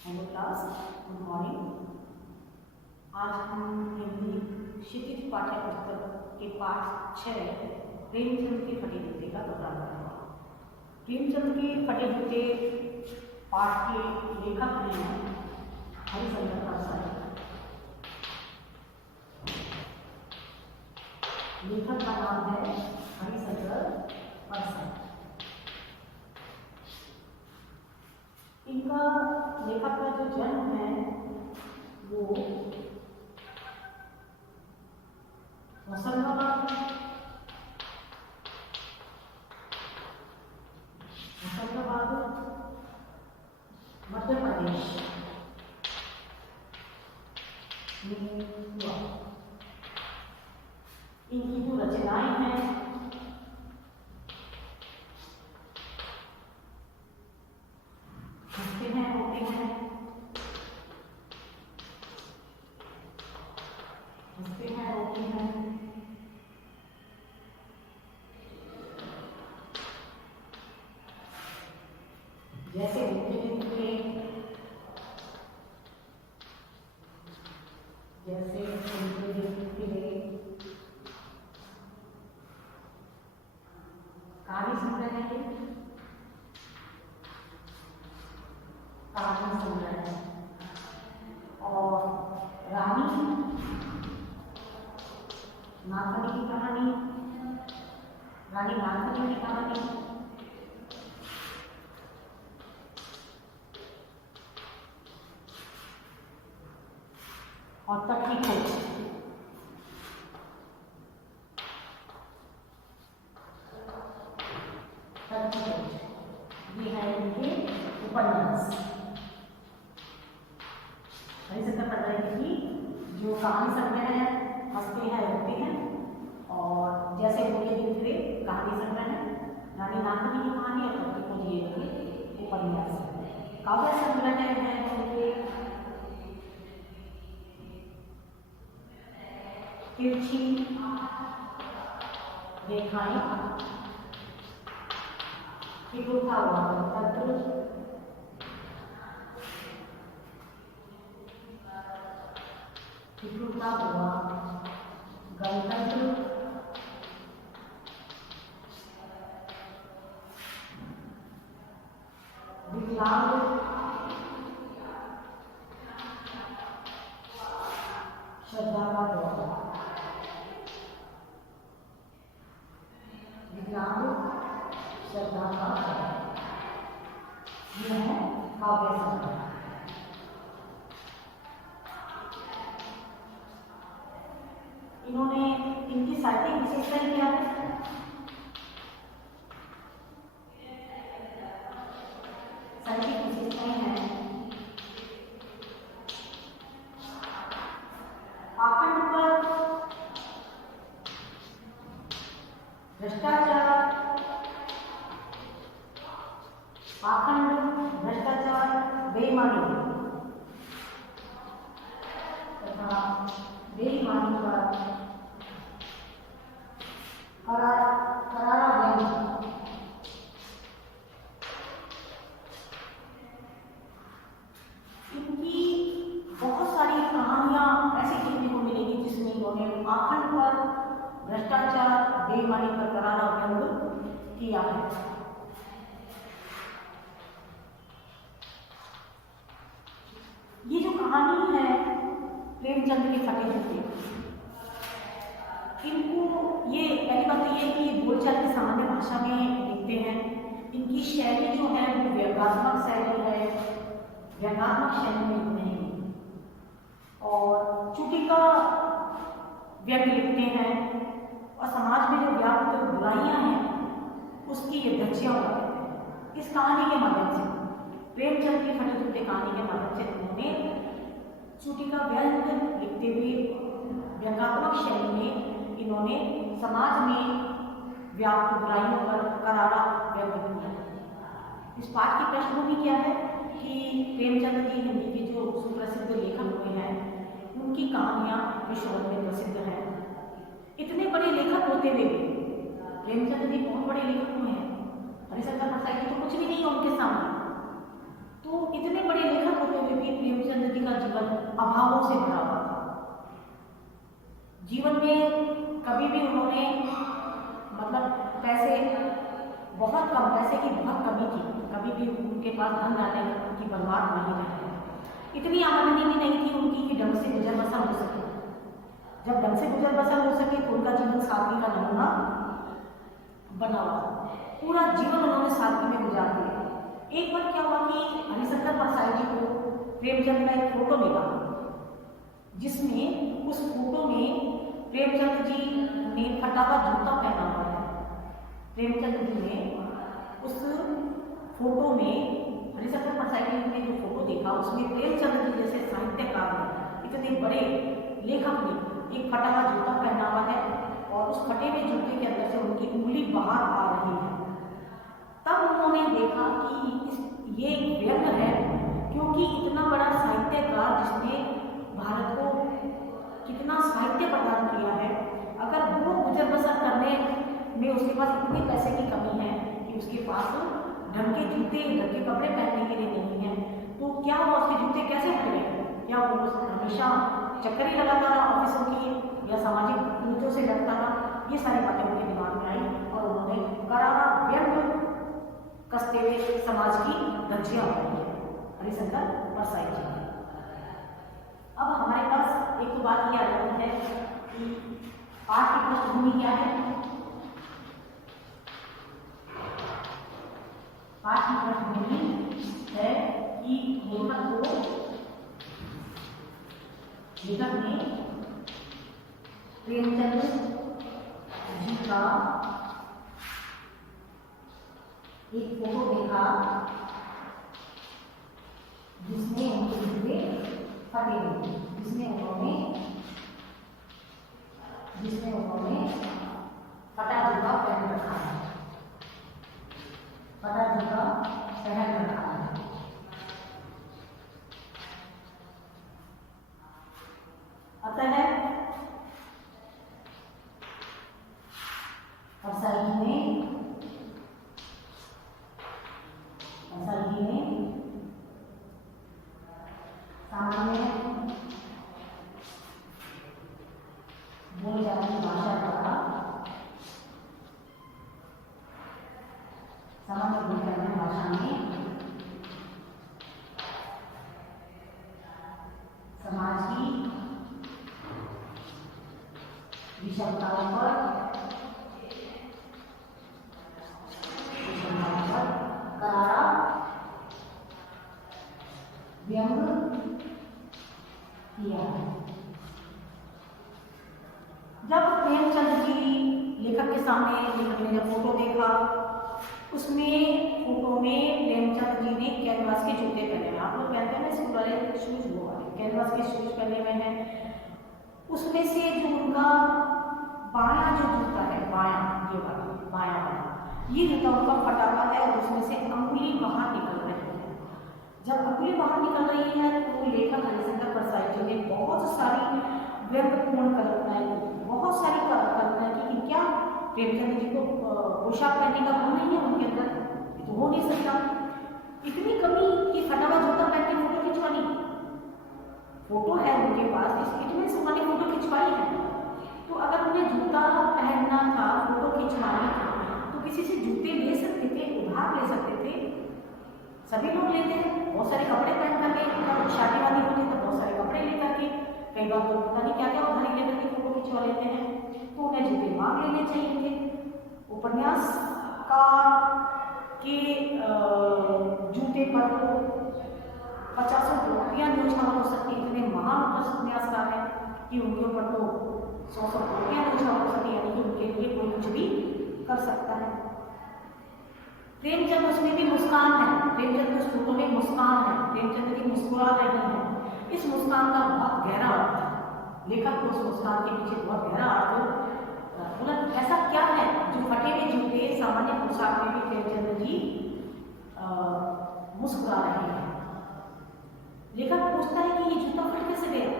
Hello class, good morning. आज हम हिंदी क्षितिज पाठ्य पुस्तक के पाठ 6 प्रेमचंद के फटे जूते का प्रोग्राम करेंगे। प्रेमचंद के फटे जूते पाठ के लेखक हैं हरिशंकर परसाई। लेखक का नाम है हरिशंकर परसाई। इनका लेखक का जो जन्म है वो होशंगाबाद मध्य प्रदेश में हुआ। इनकी जो रचनाएं हैं जैसे कहानी सुन रहे हैं, कहानी सुन रहे हैं और रानी नाथनी की कहानी, रानी नाथनी की कहानी और तट की खोज। ये है इनके उपन्यास। हरिशंकर परसाई की जो कहानी संग्रह है, हंसते हैं रोते हैं और जैसे बोले दिन फिरे कहानी संग्रह है, रानी नाथनी की कहानी और तट की खोज, ये उपन्यास है। काव्य संग्रह है उनके तिरछी रेखाएं, ठिठुरता हुआ गणतंत्र, ठिठुरता हुआ गणतंत्र, विकलांग श्रद्धा का दौर, विकलांग श्रद्धा का दौर, यह है काव्य संग्रह। इन्होंने इनकी साहित्यिक विशेषताएं क्या है? साहित्यिक विशेषताएं हैं पाखंड पर भ्रष्टाचार, पाखंड, भ्रष्टाचार, बेईमानी तथा बेईमानी पर करारा व्यंग्य। इनकी बहुत सारी कहानियां ऐसी देखने को मिलेगी जिसमें इन्होंने पाखंड पर, भ्रष्टाचार, बेईमानी पर करारा व्यंग्य किया है। ये जो कहानी है प्रेमचंद के फटे जूते, इनको ये पहली बात तो ये कि बोलचाल की सामान्य भाषा में लिखते हैं। इनकी शैली जो है वो व्यंग्यात्मक शैली है, व्यंग्यात्मक शैली में नहीं और चुटी का व्यंग्य लिखते हैं और समाज में जो व्याप्त बुराइयां हैं उसकी ये धज्जियां उड़ाते हैं। इस कहानी के माध्यम से, प्रेमचंद की फटे जूते कहानी के माध्यम से उन्होंने चुटी का व्यंग्य लिखते हुए व्यंग्यात्मक शैली में इन्होंने समाज में व्याप्त बुराइयों पर करारा व्यंग्य किया। इस पाठ की पृष्ठभूमि क्या है कि प्रेमचंद जी हिंदी के जो सुप्रसिद्ध लेखक हुए हैं उनकी कहानियां विश्व भर में प्रसिद्ध हैं। इतने बड़े लेखक होते हुए प्रेमचंद जी बहुत बड़े लेखक हुए हैं। हरिशंकर परसाई तो कुछ भी नहीं है उनके सामने। तो इतने बड़े लेखक होते हुए अभावों से भरा हुआ था। जीवन में कभी भी उन्होंने मतलब पैसे बहुत कम, पैसे की बहुत कमी थी, कभी भी उनके पास धन लाने की बर्बाद नहीं रहे। इतनी आमदनी भी नहीं थी उनकी कि ढंग से गुजर बसर हो सके। जब ढंग से गुजर बसर हो सके तो उनका जीवन सादगी का नमूना बना हुआ। पूरा जीवन उन्होंने सादगी में गुजार दिया। एक बार क्या हुआ कि हरिशंकर परसाई जी को प्रेमचंद का एक फोटो मिला, जिसमें उस फोटो में प्रेमचंद जी ने फटा हुआ जूता पहना हुआ है। प्रेमचंद जी ने उस फोटो में, हरिशंकर परसाई जी ने जो फोटो देखा उसमें प्रेमचंद जी जैसे साहित्यकार ने, इतने बड़े लेखक ने एक फटा हुआ जूता पहना हुआ है और उस फटे हुए जूते के अंदर से उनकी उंगली बाहर आ रही है। तब उन्होंने देखा कि ये व्यंग है, क्योंकि इतना बड़ा साहित्यकार जिसने भारत को कितना साहित्य प्रदान किया है, अगर वो गुजर बसर करने में उसके पास इतने पैसे की कमी है कि उसके पास ढंग के जूते, ढंग के कपड़े पहनने के लिए नहीं है, तो क्या हुआ, उसके जूते कैसे फट गए? क्या वो हमेशा चक्कर ही लगाता रहा ऑफिसों की, या सामाजिक दूतों से डरता रहा? ये सारी बातें उनके दिमाग में आई और उन्होंने करारा व्यंग कसते हुए समाज की धज्जियां उड़ाई हरिशंकर परसाई जी। अब हमारे पास एक तो बात यह आ जाती है कि पाठ की पृष्ठभूमि क्या है। पाठ की पृष्ठभूमि है कि लेखक ने प्रेमचंद जी का एक फोटो देखा जिसमें उनके जूते फटे हुए, जिसमें उन्होंने फटा जूता पहन रखा है, फटा जूता पहन रखा है। अतः परसाई जी ने सामान्य बोली जाने की भाषा द्वारा, सामान्य बोली जाने भाषा में समाज की विषमताओं पर करारा व्यंग किया है। जब प्रेमचंद जी लेखक के सामने, लेखक ने जब फोटो देखा, उसमें फोटो में प्रेमचंद जी ने कैनवास के जूते पहने हैं। आप लोग कहते हैं ना स्कूल वाले शूज, वो वाले कैनवास के शूज पहने हुए हैं। उसमें से जो उनका बायां जो जूता है, बायां वाला ये जूता उनका फटा हुआ है और उसमें से अंगुली बाहर निकल रही है। जब अंगुली बाहर निकल रही है तो लेखक हरिशंकर परसाई जी ने बहुत सारी व्यंग्यपूर्ण कल्पनाएं की, बहुत सारी कल्पनाएं की कि क्या प्रेमचंद जी को पोशाक पहनने का गुण नहीं है उनके अंदर? ये तो हो नहीं सकता। इतनी कमी कि फटा हुआ जूता पहन के फोटो खिंचवानी, फोटो है उनके पास, इतने सुहानी फोटो खिंचवाई है। तो अगर उन्हें जूता पहनना था, फोटो खिंचवानी था, तो किसी से जूते ले सकते थे, उधार ले सकते थे। सभी लोग लेते हैं, बहुत सारे कपड़े पहन करके, शादी वादी होती है तो बहुत सारे कपड़े लेकर के, कई बार तो पता नहीं क्या क्या उधारी लेकर के फोटो खिंचवा लेते हैं। तो उन्हें जूते मांग लेने चाहिए थे। उपन्यासकार के जूते पर तो 50 टोकरियां न्यौछावर हो सकती, इतने महान उपन्यासकार हैं कि उनके ऊपर तो 100 टोकरियां न्यौछावर हो सकती, यानी कि उनके लिए कोई कुछ भी कर सकता है। प्रेमचंद, उसमें भी मुस्कान है, प्रेमचंद उस फोटो में मुस्कान है, प्रेमचंद की मुस्कुरा रही है। इस मुस्कान का बहुत गहरा अर्थ है, लेखक को उस मुस्कान के पीछे बहुत गहरा अर्थ, मतलब ऐसा क्या है जो फटे हुए जूते सामान्य पोशाक में भी प्रेमचंद जी मुस्कुरा रहे हैं। लेखक पूछता है कि ये जूता फट कैसे गया?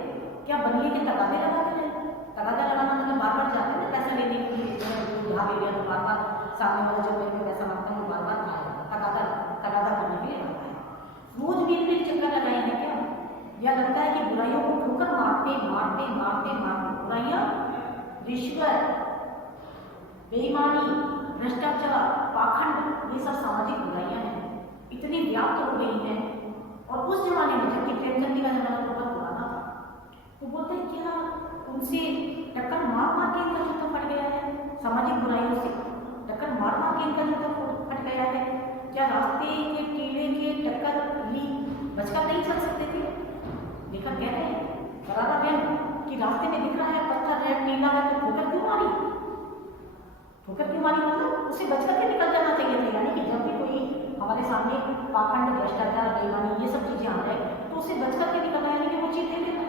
क्या बनिए के तगादे लगाते हैं? तगादा लगाना मतलब बार बार जाते हैं ना पैसा लेने के लिए, उधार ले लिया तो बार बार सामने वाला जब बैंक में पैसा मांगता है बार बार तगादा करने के लिए आता है। रोज भी चक्कर लगाए हैं क्या? या लगता है कि बुराइयों को बेईमानी, भ्रष्टाचार, पाखंड, ये सब सामाजिक बुराइयां हैं, इतनी व्याप्त हो गई हैं। और उस जमाने में, जबकि प्रेमचंद जी का जमाना तो बहुत पुराना था, तो बोलते हैं क्या उनसे टक्कर मार मार के इनका जूता फट गया है, सामाजिक बुराइयों से टक्कर मार मार के इनका जूता फट गया है? क्या रास्ते के टीले के टक्कर भी बचकर नहीं चल सकते थे? लेखक कह रहे हैं करारा व्यंग कि रास्ते में दिख रहा है पत्थर है, टीला है, तो ठोकर क्यों मारी? ठोकर क्यों मारी मतलब उसे बचकर के निकल जाना चाहिए था। यानी कि जब भी कोई हमारे सामने पाखंड, भ्रष्टाचार, बेईमानी, ये सब चीजें आ जाए तो उसे बचकर के निकलना, यानी कि वो चीज दे देना।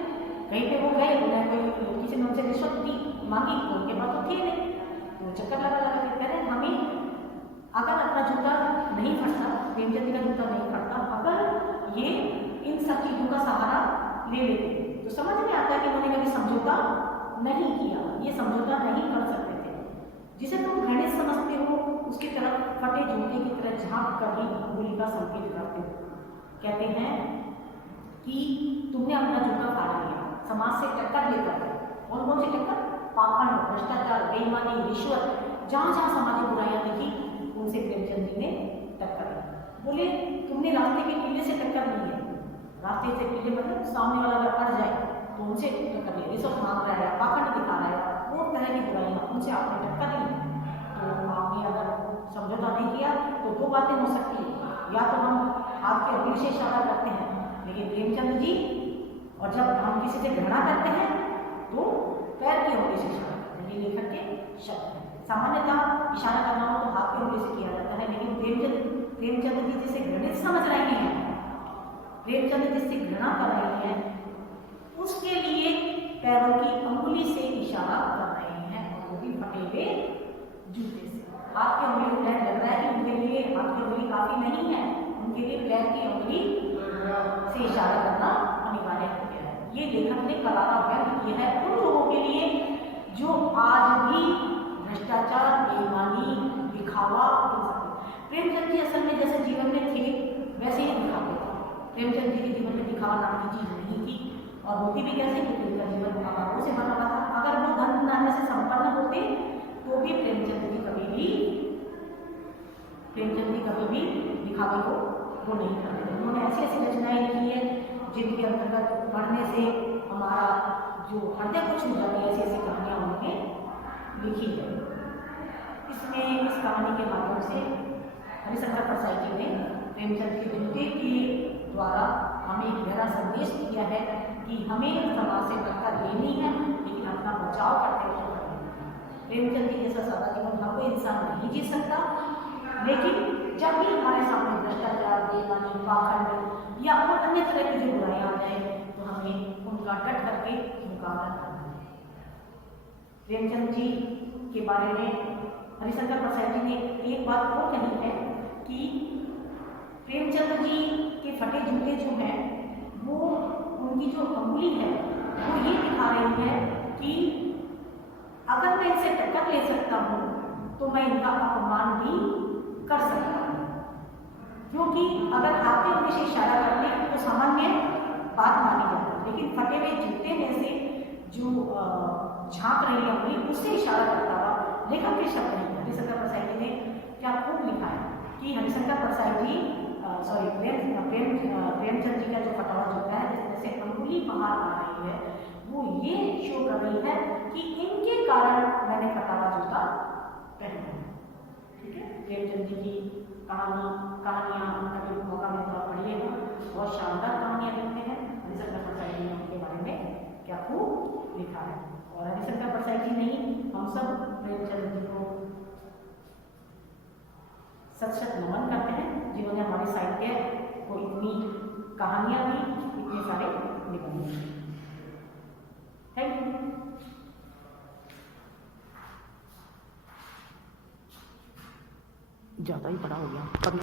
कहीं पे वो गए, उन्हें कोई किसी ने उनसे रिश्वत दी, मांगी, तो उनके पास तो थी नहीं, तो चक्कर लगा लगा के कह रहे हैं हमें अगर अपना जूता नहीं फटता, प्रेमचंद जी का जूता नहीं फटता, अगर ये इन सब चीजों का सहारा ले लेते तो समझ में आता है कि उन्होंने कभी समझौता नहीं किया, ये समझौता नहीं कर सकते थे। जिसे तुम घृणित समझते हो उसकी तरफ फटे जूते की तरह झांक कर ही अंगुली का संकेत करते हो। कहते हैं कि तुमने अपना जूता फाड़ लिया, समाज से टक्कर लेकर, और कौन सी टक्कर? पाखंड, भ्रष्टाचार, बेईमानी, रिश्वत, जहां जहां सामाजिक बुराइयां दिखी उनसे प्रेमचंद जी ने टक्कर ली। बोले तुमने रास्ते के टीले से टक्कर ली है, रास्ते से टीले मतलब सामने वाला अगर अड़ जाए तो उनसे टक्कर ली, रिश्वत मांग रहा है, पाखंड दिखा रहा है, वो तरह की बुराइयां, उनसे आपने टक्कर ली। तो आपने अगर समझौता नहीं किया तो दो बातें हो सकती है, या तो हम आपके दिल से इशारा करते हैं, लेकिन प्रेमचंद जी, और जब हम किसी से घृणा करते हैं तो पैर की उंगली से इशारा करते हैं। ये लेखक के शब्द हैं। सामान्यतः इशारा करना हो तो हाथ की उंगली से किया जाता है, लेकिन प्रेमचंद जी जिसे घृणित समझ रहे हैं, प्रेमचंद जिससे घृणा कर रहे हैं, उसके लिए पैरों की अंगुली से इशारा कर रहे हैं, और वो भी फटे हुए जूते से। हाथ की उंगली लग रहा है कि उनके लिए हाथ की उंगली काफी नहीं है, उनके लिए पैर की उंगली से इशारा करना अनिवार्य हो गया है। ये लेखक ने करारा व्यंग किया है उन लोगों के लिए जो आज भी भ्रष्टाचार, बेईमानी, दिखावा, प्रेमचंद जी असल में जैसे जीवन में थे वैसे ही दिखाते थे। प्रेमचंद जी के जीवन में दिखावा नाम की चीज नहीं थी, और होती भी कैसे, क्योंकि उनका जीवन अभावों से भरा हुआ था। अगर वो धन धान्य से संपन्न होते तो भी प्रेमचंद जी कभी भी दिखावे को वो नहीं करते थे। उन्होंने ऐसी ऐसी रचनाएं लिखी है जिनके अंतर्गत पढ़ने से हमारा जो हृदय को छू जाती है, ऐसी ऐसी कहानियां उन्होंने लिखी है। इसमें इस कहानी के माध्यम से हरिशंकर परसाई जी ने प्रेमचंद के जूते के द्वारा हमें एक गहरा संदेश दिया है कि हमें समाज से टक्कर लेनी है, लेकिन अपना बचाव करते हुए प्रेमचंद जी जैसा सादा जीवन हर कोई इंसान नहीं जी सकता, लेकिन जब भी हमारे सामने भ्रष्टाचार, बेईमानी, पाखंड या और अन्य तरह की जो बुराइयां आ जाए तो हमें उनका डट करके मुकाबला करना है। प्रेमचंद जी के बारे में हरिशंकर परसाई जी ने एक बात और कही है कि प्रेमचंद जी के फटे जूते जो हैं वो, उनकी जो अंगुली है वो ये दिखा रही है कि अगर मैं इनसे टक्कर ले सकता हूँ तो मैं इनका अपमान भी कर सकता हूँ, क्योंकि अगर आपके उंगली से इशारा करने तो सामान्य बात मानी जाती है, लेकिन फटे हुए जूते में से जो झांक रही है उंगली, उससे इशारा करता हुआ लेखक के शब्द नहीं। हरिशंकर परसाई जी ने क्या खूब लिखा है कि हरिशंकर परसाई जी प्रेमचंद जी का जो फटा हुआ जूता है जिसमें से अंगुली बाहर आ रही है, वो ये शो कर रही है कि इनके कारण मैंने फटा हुआ जूता पहना है। ठीक है, प्रेमचंद जी की कहानियाँ कभी मौका मिलता है पढ़िएगा, बहुत शानदार कहानियाँ लिखते हैं हरिशंकर परसाई जी ने, उनके बारे में क्या खूब लिखा है। और हरिशंकर परसाई जी नहीं, हम सब प्रेमचंद जी को सच सच नमन करते हैं, जिन्होंने हमारे साहित्य को इतनी कहानियाँ दी, इतने सारे निबंध दिए। Thank you. ज़्यादा ही बड़ा हो गया।